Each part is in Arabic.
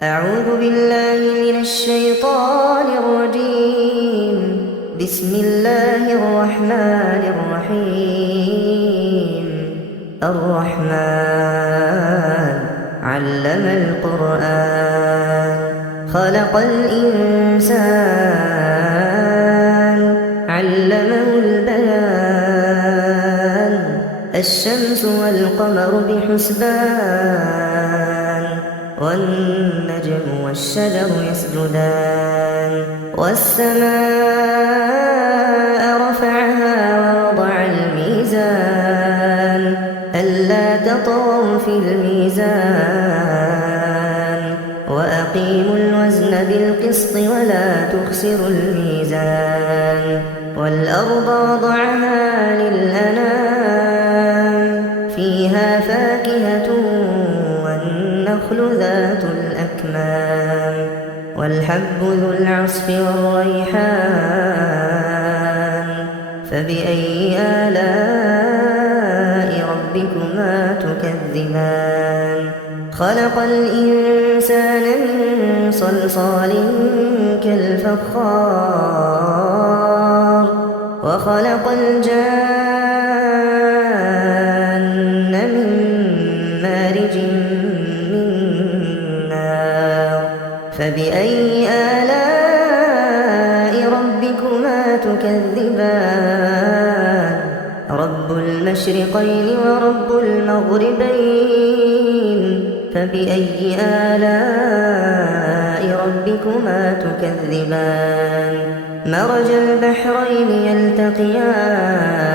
أعوذ بالله من الشيطان الرجيم. بسم الله الرحمن الرحيم. الرحمن علم القرآن خلق الإنسان علمه البيان الشمس والقمر بحسبان والنجم والشجر يسجدان والسماء رفعها ووضع الميزان ألا تطغوا في الميزان وأقيموا الوزن بالقسط ولا تخسروا الميزان والأرض وضعها للأنام فيها فاكهة والنخل ذات الأكمام والحب ذو العصف والريحان فبأي آلاء ربكما تكذبان خلق الإنسان من صلصال كالفخار وخلق الجان من مارج من نار فبأي آلاء ربكما تكذبان رب المشرقين ورب المغربين فبأي آلاء ربكما تكذبان مرج البحرين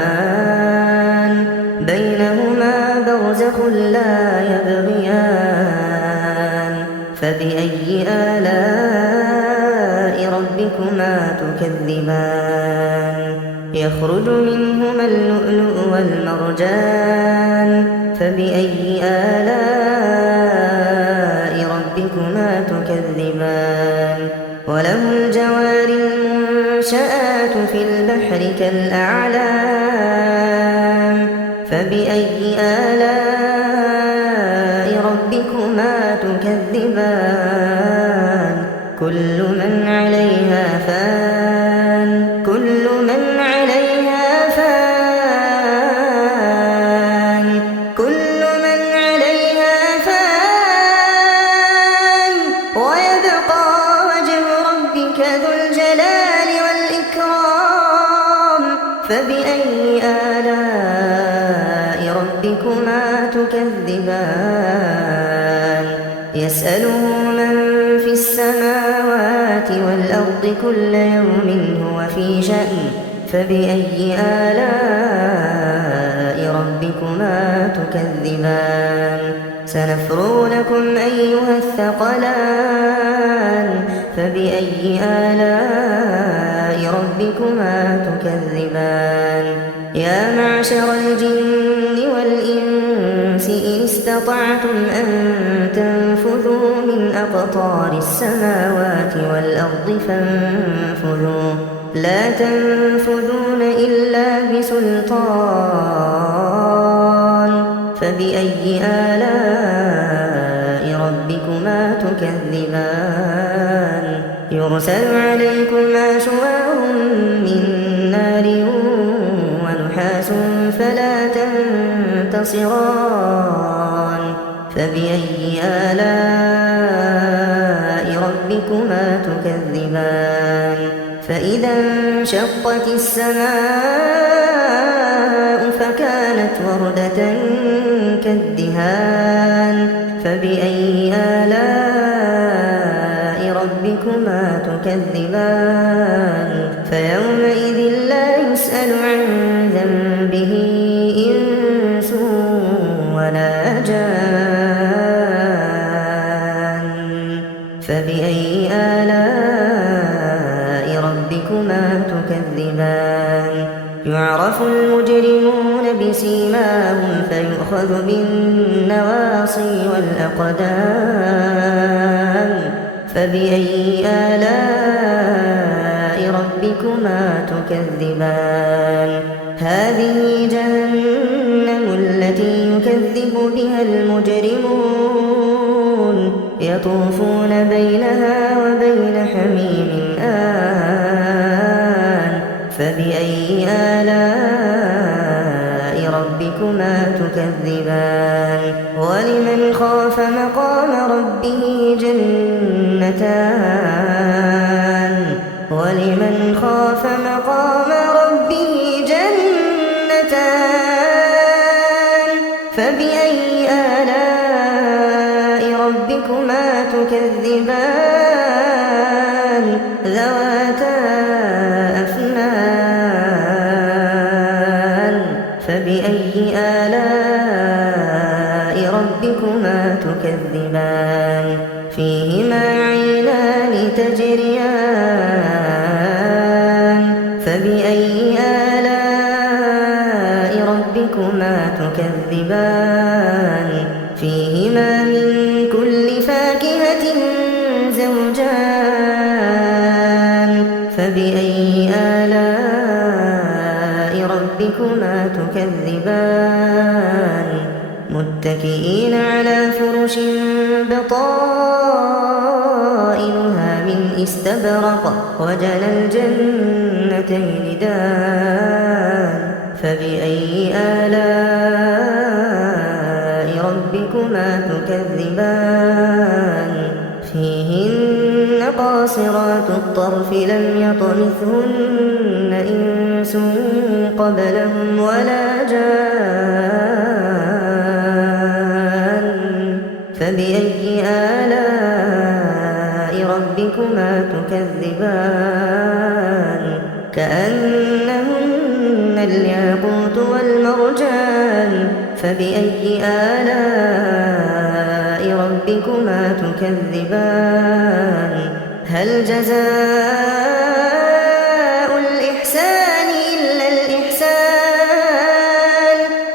يلتقيان بينهما برزخ لا يبغيان فبأي آلاء ربكما تكذبان يخرج منهما اللؤلؤ والمرجان فبأي آلاء ربكما تكذبان وله الجوار المنشآت في البحر كالأعلام فبأي آلاء ربكما تكذبان كل من عليها فان كل من عليها فان كل من عليها فان ويبقى وجه ربك ذو الجلال والإكرام فبأي آلاء ربكما تكذبان يسأله من في السماوات والأرض كل يوم هو في شأن فبأي آلاء ربكما تكذبان سنفرغ لكم أيها الثقلان فبأي آلاء ربكما تكذبان يا معشر الجن والإنس إن استطعتم أن تنفذوا من أقطار السماوات والأرض فانفذوا لا تنفذون إلا بسلطان فبأي آلاء ربكما تكذبان يرسل عليكم شواظ من نار ونحاس فلا تنتصران فبأي آلاء ربكما تكذبان فإذا انشقت السماء فكانت وردة كالدهان فبأي آلاء ربكما تكذبان فيومئذ لا يسأل عن ذنبه إنس ولا جان فبأي آلاء ربكما تكذبان يعرف المجرمون بسيماهم فيؤخذ بالنواصي والأقدام فبأي آلاء ربكما تكذبان هذه جهنم التي يكذب بها المجرمون يطوفون بينها وبين حميم آن فبأي آلاء ربكما تكذبان ولمن خاف مقام ربه جنتان ولمن خاف مقام ربه جنتان فبأي آلاء ربكما تكذبان ذواتا أفنان فبأي آلاء ربكما تكذبان فيهما عينان تجريان فبأي آلاء ربكما تكذبان فيهما من كل فاكهة زوجان فبأي آلاء ربكما تكذبان متكئين على فرش بطائنها من استبرق وجنى الجنتين دان فبأي آلاء ربكما تكذبان فيهن قاصرات الطرف لم يطمثهن إنس قبلهم ولا جان فبأي آلاء ربكما تكذبان كأنهن الياقوت والمرجان فبأي آلاء ربكما تكذبان هل جزاء الإحسان إلا الإحسان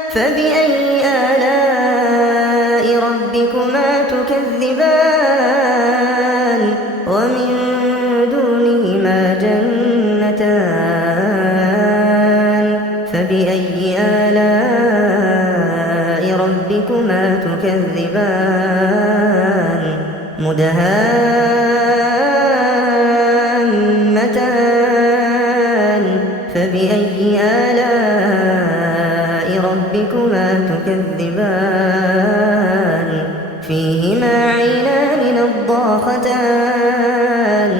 فبأي آلاء ربكما تكذبان ومن دونهما جنتان فبأي آلاء ربكما تكذبان مدهامتان فبأي آلاء ربكما تكذبان فيهما عينان نضاختان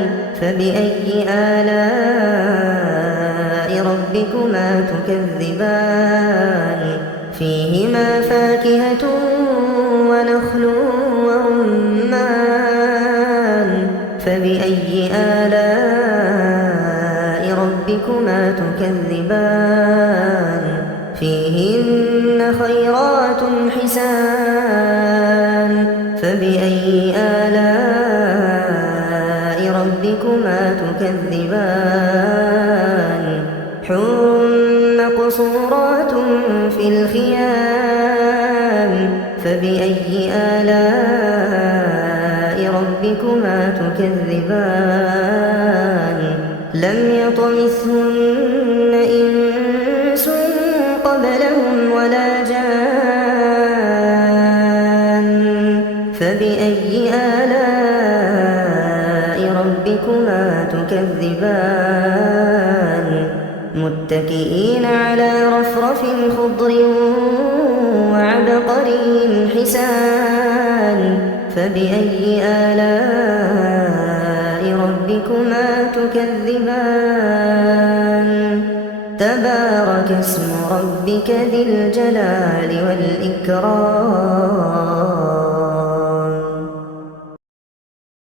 فبأي آلاء ربكما تكذبان فيهما فاكهة ونخل ورمان فبأي آلاء ربكما تكذبان فيهن خيرات حسان فبأي آلاء ربكما تكذبان حور مقصورات في الخيام فبأي آلاء ربكما تكذبان لم يطمثهن إنس قبلهم ولا جان فبأي آلاء ربكما تكذبان متكئين على رفرف خضر وعبقري حسان فبأي آلاء ربكما تكذبان تبارك اسم ربك ذي الجلال والإكرام